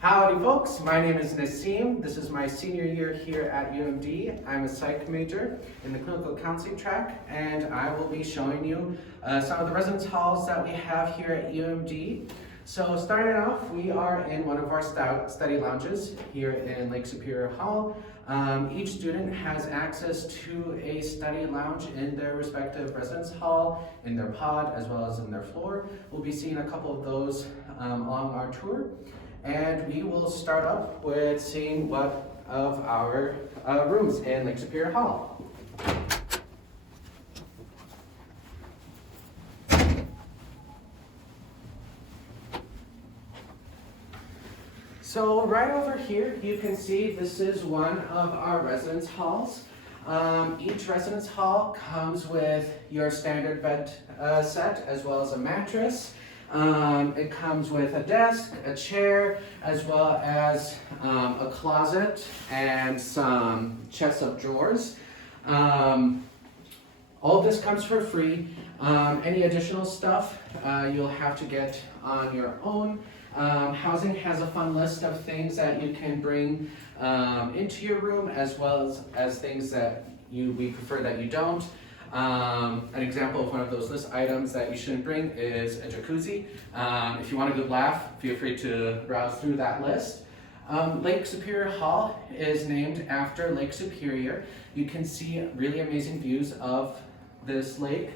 Howdy folks, my name is Nassim. This is my senior year here at UMD. I'm a psych major in the clinical counseling track, and I will be showing you some of the residence halls that we have here at UMD. So starting off, we are in one of our study lounges here in Lake Superior Hall. Each student has access to a study lounge in their respective residence hall, in their pod, as well as in their floor. We'll be seeing a couple of those along our tour. And we will start up with seeing what of our rooms in Lake Superior Hall. So right over here, you can see this is one of our residence halls. Each residence hall comes with your standard bed set, as well as a mattress. It comes with a desk, a chair, as well as a closet and some chests of drawers. All of this comes for free. Any additional stuff you'll have to get on your own. Housing has a fun list of things that you can bring into your room, as well as things that we prefer that you don't. An example of one of those list items that you shouldn't bring is a jacuzzi. If you want a good laugh, feel free to browse through that list. Lake Superior Hall is named after Lake Superior. You can see really amazing views of this lake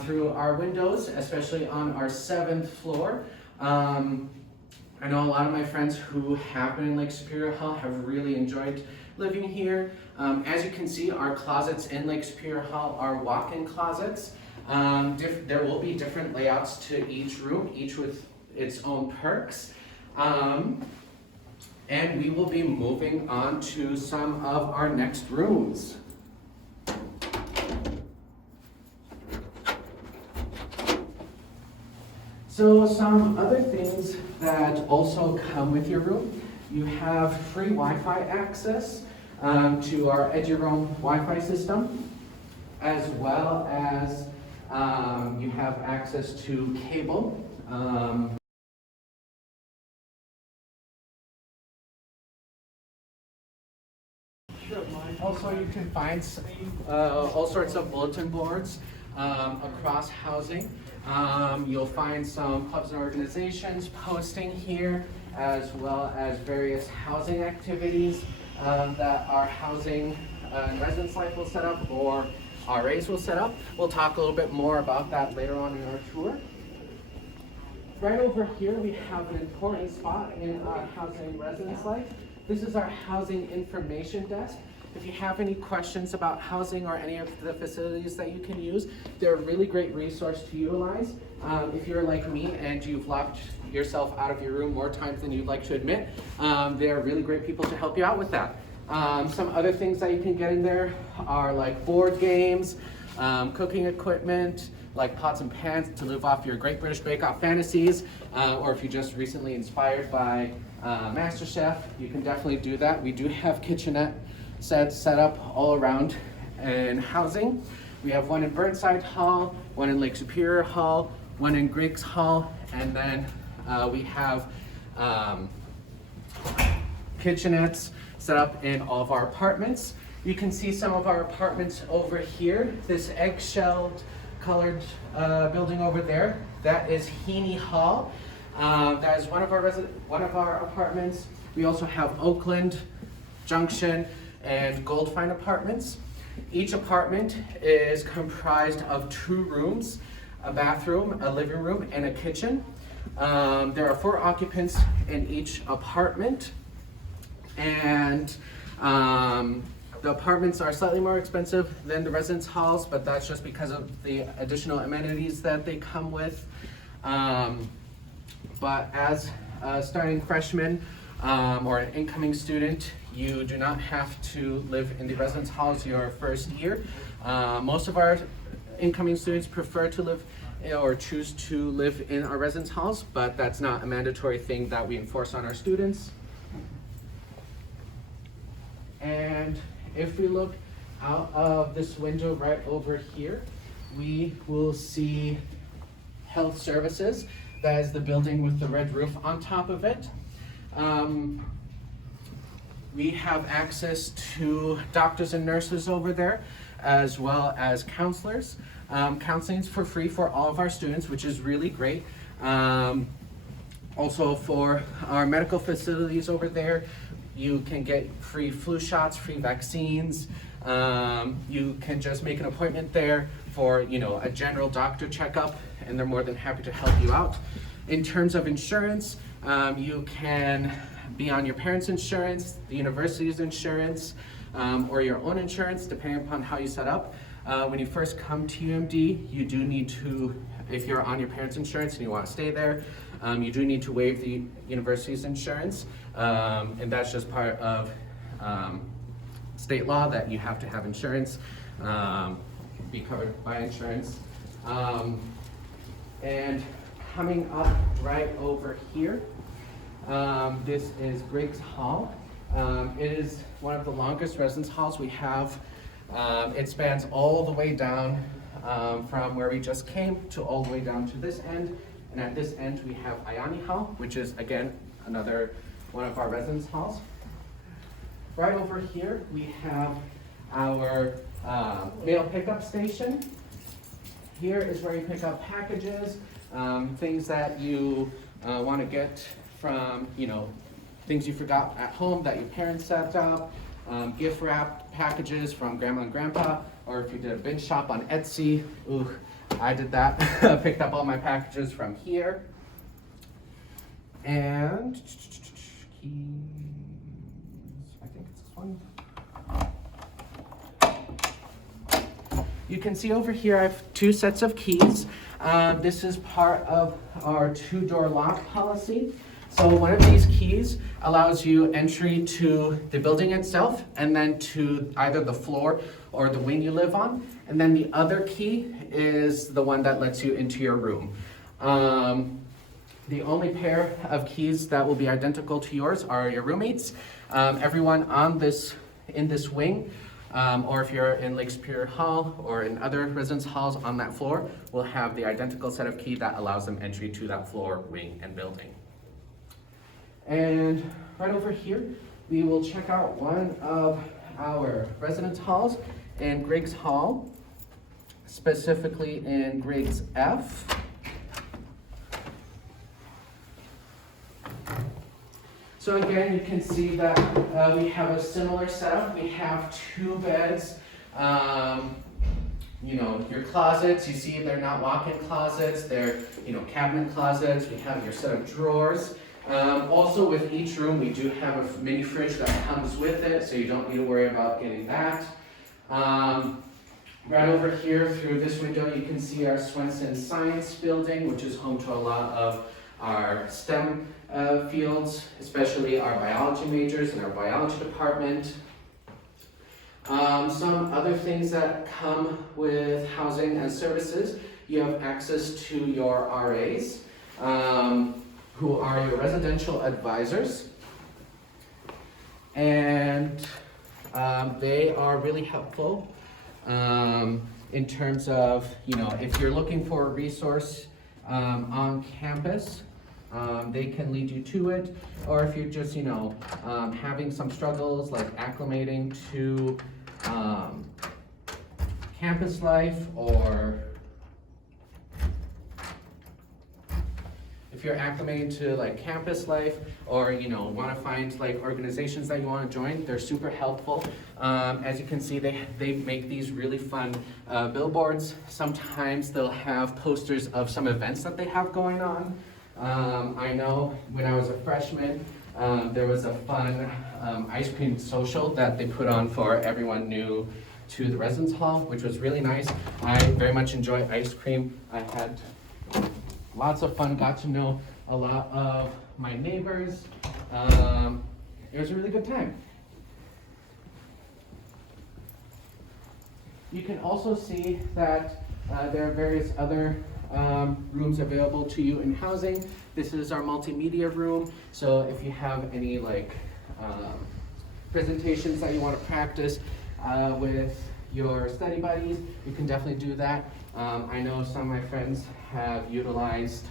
through our windows, especially on our 7th floor. I know a lot of my friends who have been in Lake Superior Hall have really enjoyed living here. As you can see, our closets in Lake Superior Hall are walk-in closets. There will be different layouts to each room, each with its own perks. And we will be moving on to some of our next rooms. So some other things that also come with your room. You have free Wi-Fi access to our EduRoam Wi-Fi system, as well as you have access to cable. Also, you can find all sorts of bulletin boards across housing. You'll find some clubs and organizations posting here, as well as various housing activities that our housing and residence life will set up, or RAs will set up. We'll talk a little bit more about that later on in our tour. Right over here, we have an important spot in our housing residence life. This is our housing information desk. If you have any questions about housing or any of the facilities that you can use, they're a really great resource to utilize. If you're like me and you've locked yourself out of your room more times than you'd like to admit, they're really great people to help you out with that. Some other things that you can get in there are like board games, cooking equipment, like pots and pans to live off your Great British Bake Off fantasies, or if you just recently inspired by MasterChef, you can definitely do that. We do have kitchenette sets set up all around in housing. We have one in Burnside Hall, one in Lake Superior Hall, one in Griggs Hall, and then we have kitchenettes set up in all of our apartments. You can see some of our apartments over here. This eggshell colored building over there, that is Heaney Hall. That is one of our apartments. We also have Oakland, Junction, and Goldfine apartments. Each apartment is comprised of 2 rooms, a bathroom, a living room, and a kitchen. There are 4 occupants in each apartment, and the apartments are slightly more expensive than the residence halls, but that's just because of the additional amenities that they come with. But as a starting freshman or an incoming student, you do not have to live in the residence halls your first year. Most of our incoming students prefer to live or choose to live in our residence halls, but that's not a mandatory thing that we enforce on our students. And if we look out of this window right over here, we will see health services. That is the building with the red roof on top of it. We have access to doctors and nurses over there, as well as counselors. Counseling is for free for all of our students, which is really great. Also for our medical facilities over there, you can get free flu shots, free vaccines. You can just make an appointment there for, a general doctor checkup, and they're more than happy to help you out. In terms of insurance, you can be on your parents' insurance, the university's insurance, or your own insurance, depending upon how you set up. When you first come to UMD, you do need to, if you're on your parents' insurance and you want to stay there, you do need to waive the university's insurance, and that's just part of state law that you have to have insurance, be covered by insurance. And coming up right over here, this is Griggs Hall. It is one of the longest residence halls we have. It spans all the way down from where we just came to all the way down to this end. And at this end, we have Ayani Hall, which is, again, another one of our residence halls. Right over here, we have our mail pickup station. Here is where you pick up packages, things that you want to get from, things you forgot at home that your parents set up, gift wrap packages from grandma and grandpa, or if you did a binge shop on Etsy, ooh, I did that. Picked up all my packages from here. And keys, I think it's this one. You can see over here I have 2 sets of keys. This is part of our 2-door lock policy. So one of these keys allows you entry to the building itself, and then to either the floor or the wing you live on. And then the other key is the one that lets you into your room. The only pair of keys that will be identical to yours are your roommates. Everyone in this wing, or if you're in Lake Superior Hall or in other residence halls on that floor, will have the identical set of key that allows them entry to that floor, wing, and building. And right over here, we will check out one of our residence halls in Griggs Hall, specifically in Griggs F. So again, you can see that we have a similar setup. We have 2 beds. Your closets, you see they're not walk-in closets, they're cabinet closets. We have your set of drawers. Also with each room, we do have a mini fridge that comes with it, so you don't need to worry about getting that. Right over here through this window, you can see our Swenson Science Building, which is home to a lot of our STEM fields, especially our biology majors and our biology department. Some other things that come with housing and services, you have access to your RAs, who are your residential advisors. And they are really helpful in terms of, if you're looking for a resource on campus, they can lead you to it. Or if you're just, having some struggles like acclimating to campus life, or if you're acclimating to campus life, or want to find organizations that you want to join, they're super helpful. As you can see, they make these really fun billboards. Sometimes they'll have posters of some events that they have going on. I know when I was a freshman, there was a fun ice cream social that they put on for everyone new to the residence hall, which was really nice. I very much enjoy ice cream. I had lots of fun, got to know a lot of my neighbors. It was a really good time. You can also see that there are various other rooms available to you in housing. This is our multimedia room, so if you have any presentations that you want to practice with your study buddies, you can definitely do that. I know some of my friends have utilized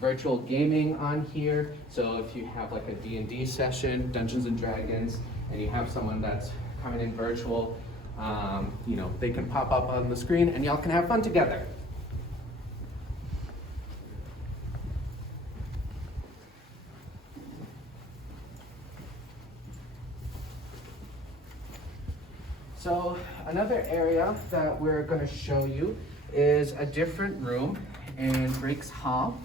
virtual gaming on here. So if you have like a D&D session, Dungeons and Dragons, and you have someone that's coming in virtual, you know, they can pop up on the screen and y'all can have fun together. So another area that we're going to show you is a different room in Griggs Hall.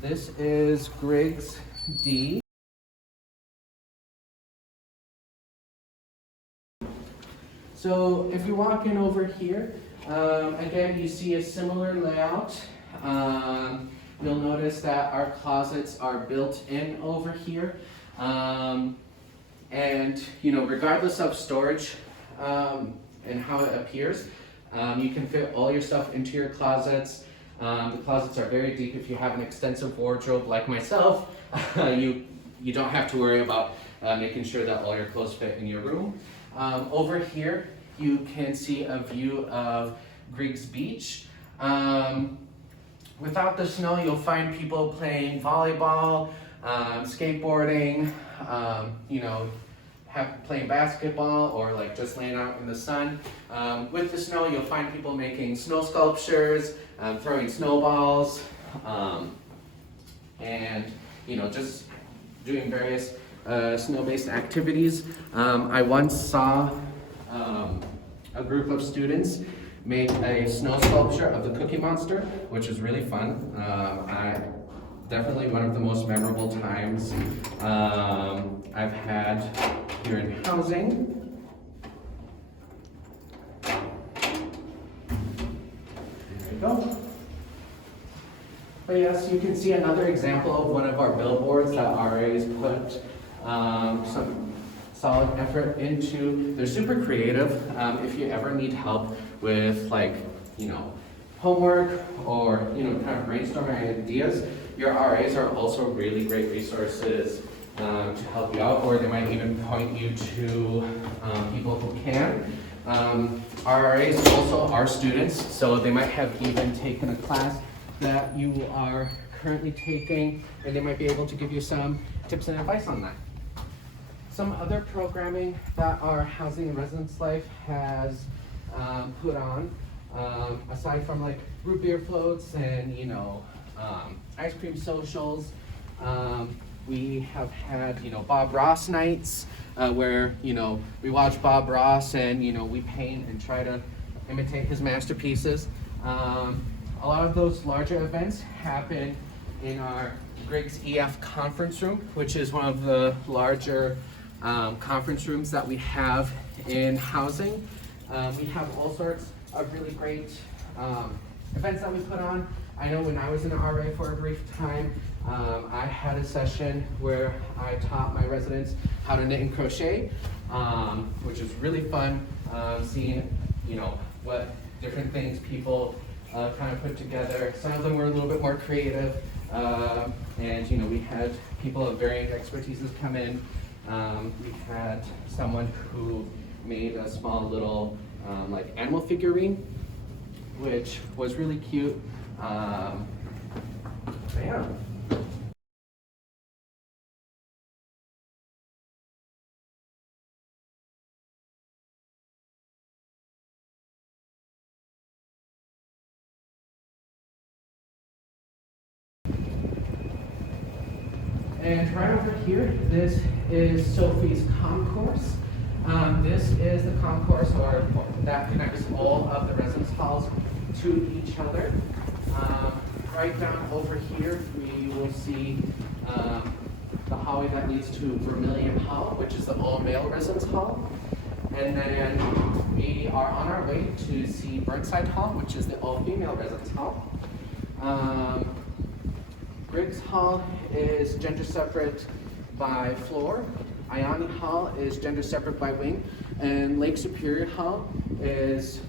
This is Griggs D. So if you walk in over here, again, you see a similar layout. You'll notice that our closets are built in over here. And, you know, regardless of storage and how it appears, you can fit all your stuff into your closets. The closets are very deep. If you have an extensive wardrobe like myself, you don't have to worry about making sure that all your clothes fit in your room. Over here, you can see a view of Griggs Beach. Without the snow, you'll find people playing volleyball, skateboarding, you know, playing basketball, or like just laying out in the sun. With the snow, you'll find people making snow sculptures, throwing snowballs, and you know, just doing various snow-based activities. I once saw a group of students make a snow sculpture of the Cookie Monster, which is really fun. Definitely one of the most memorable times I've had here in housing. There we go. But yes, you can see another example of one of our billboards that RAs put some solid effort into. They're super creative. If you ever need help with, like, you know, homework or, you know, kind of brainstorming ideas, your RAs are also really great resources to help you out, or they might even point you to people who can. RAs also are students, so they might have even taken a class that you are currently taking, and they might be able to give you some tips and advice on that. Some other programming that our Housing and Residence Life has put on, aside from like root beer floats and, you know, ice cream socials, we have had, you know, Bob Ross nights, where, you know, we watch Bob Ross and, you know, we paint and try to imitate his masterpieces. A lot of those larger events happen in our Griggs EF conference room, which is one of the larger conference rooms that we have in housing. We have all sorts of really great events that we put on. I know when I was in an RA for a brief time, I had a session where I taught my residents how to knit and crochet, which was really fun, seeing, you know, what different things people kind of put together. Some of them were a little bit more creative, and, you know, we had people of varying expertises come in. We had someone who made a small little like animal figurine, which was really cute. Yeah. And right over here, this is Sophie's concourse. This is the concourse that connects all of the residence halls to each other. Right down over here, we will see the hallway that leads to Vermilion Hall, which is the all-male residence hall. And then we are on our way to see Burnside Hall, which is the all-female residence hall. Griggs Hall is gender separate by floor. Ione Hall is gender separate by wing. And Lake Superior Hall is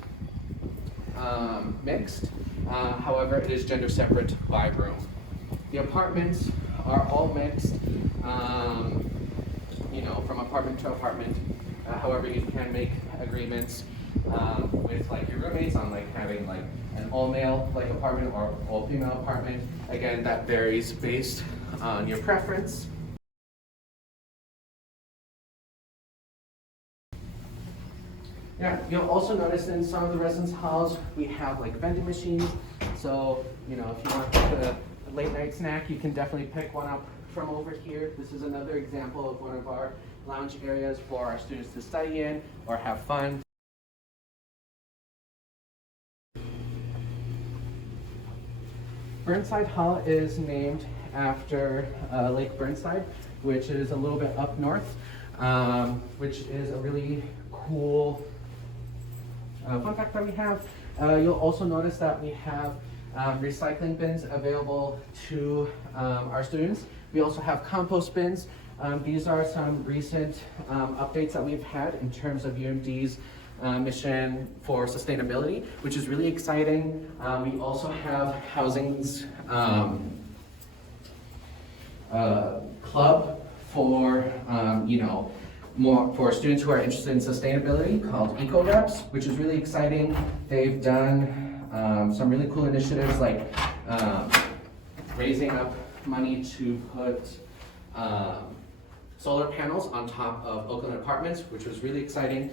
mixed. However, it is gender separate by room. The apartments are all mixed, you know, from apartment to apartment. However, you can make agreements with like your roommates on like having like an all-male like apartment or all-female apartment. Again, that varies based on your preference. Yeah, you'll also notice in some of the residence halls, we have like vending machines. So, you know, if you want a late night snack, you can definitely pick one up from over here. This is another example of one of our lounge areas for our students to study in or have fun. Burnside Hall is named after Lake Burnside, which is a little bit up north, which is a really cool fun fact that we have. You'll also notice that we have recycling bins available to our students. We also have compost bins. These are some recent updates that we've had in terms of UMD's mission for sustainability, which is really exciting. We also have housing's club for more for students who are interested in sustainability, called Eco Reps, which is really exciting. They've done some really cool initiatives like raising up money to put solar panels on top of Oakland apartments, which was really exciting.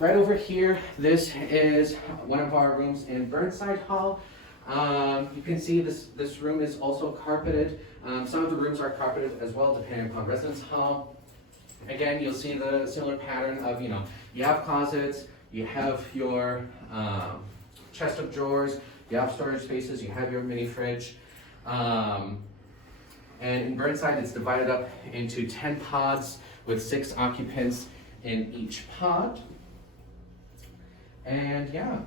Right over here, this is one of our rooms in Burnside Hall. You can see this room is also carpeted. Some of the rooms are carpeted as well, depending upon residence hall. Again, you'll see the similar pattern of, you have closets, you have your chest of drawers, you have storage spaces, you have your mini fridge. And in Burnside, it's divided up into 10 pods with 6 occupants in each pod. And yeah.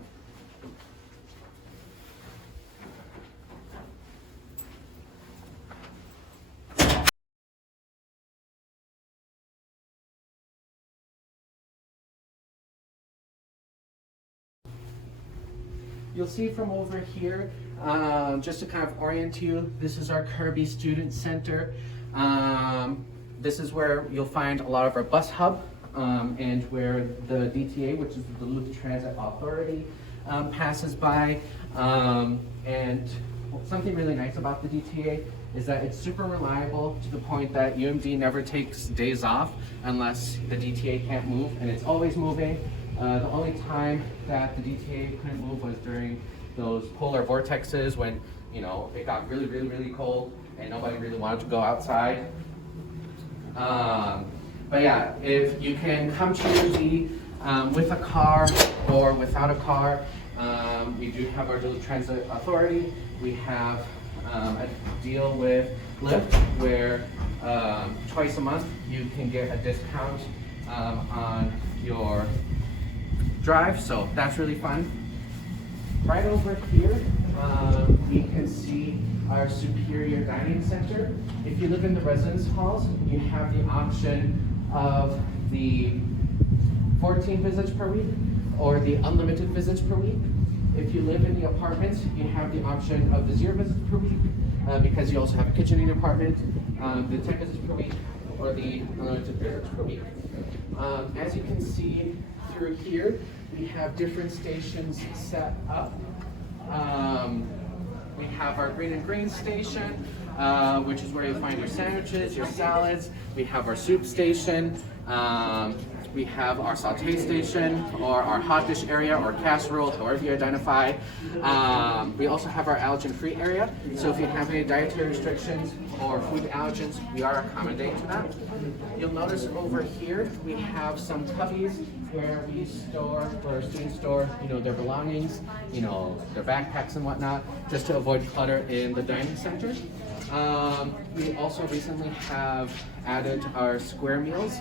You'll see from over here, just to kind of orient you, this is our Kirby Student Center. This is where you'll find a lot of our bus hub and where the DTA, which is the Duluth Transit Authority, passes by. And something really nice about the DTA is that it's super reliable to the point that UMD never takes days off unless the DTA can't move, and it's always moving. The only time that the DTA couldn't move was during those polar vortexes when, it got really, really, really cold and nobody really wanted to go outside. But yeah, if you can come to UMD with a car or without a car, we do have our Duluth Transit Authority. We have a deal with Lyft where twice a month you can get a discount on your drive, so that's really fun. Right over here, we can see our Superior Dining Center. If you live in the residence halls, you have the option of the 14 visits per week or the unlimited visits per week. If you live in the apartments, you have the option of the 0 visits per week because you also have a kitchen in your apartment, the 10 visits per week, or the unlimited visits per week. As you can see through here, we have different stations set up. We have our green and green station, which is where you'll find your sandwiches, your salads. We have our soup station. We have our saute station, or our hot dish area, or casserole, however you identify. We also have our allergen-free area. So if you have any dietary restrictions or food allergens, we are accommodating to that. You'll notice over here, we have some cubbies where we store, where our students store, their belongings, their backpacks and whatnot, just to avoid clutter in the dining center. We also recently have added our square meals,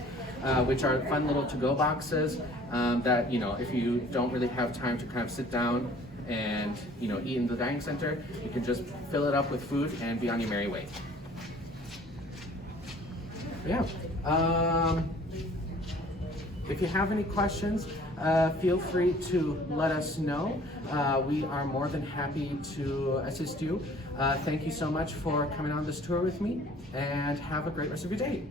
which are fun little to-go boxes that, if you don't really have time to kind of sit down and, eat in the dining center, you can just fill it up with food and be on your merry way. Yeah. If you have any questions, feel free to let us know. We are more than happy to assist you. Thank you so much for coming on this tour with me, and have a great rest of your day.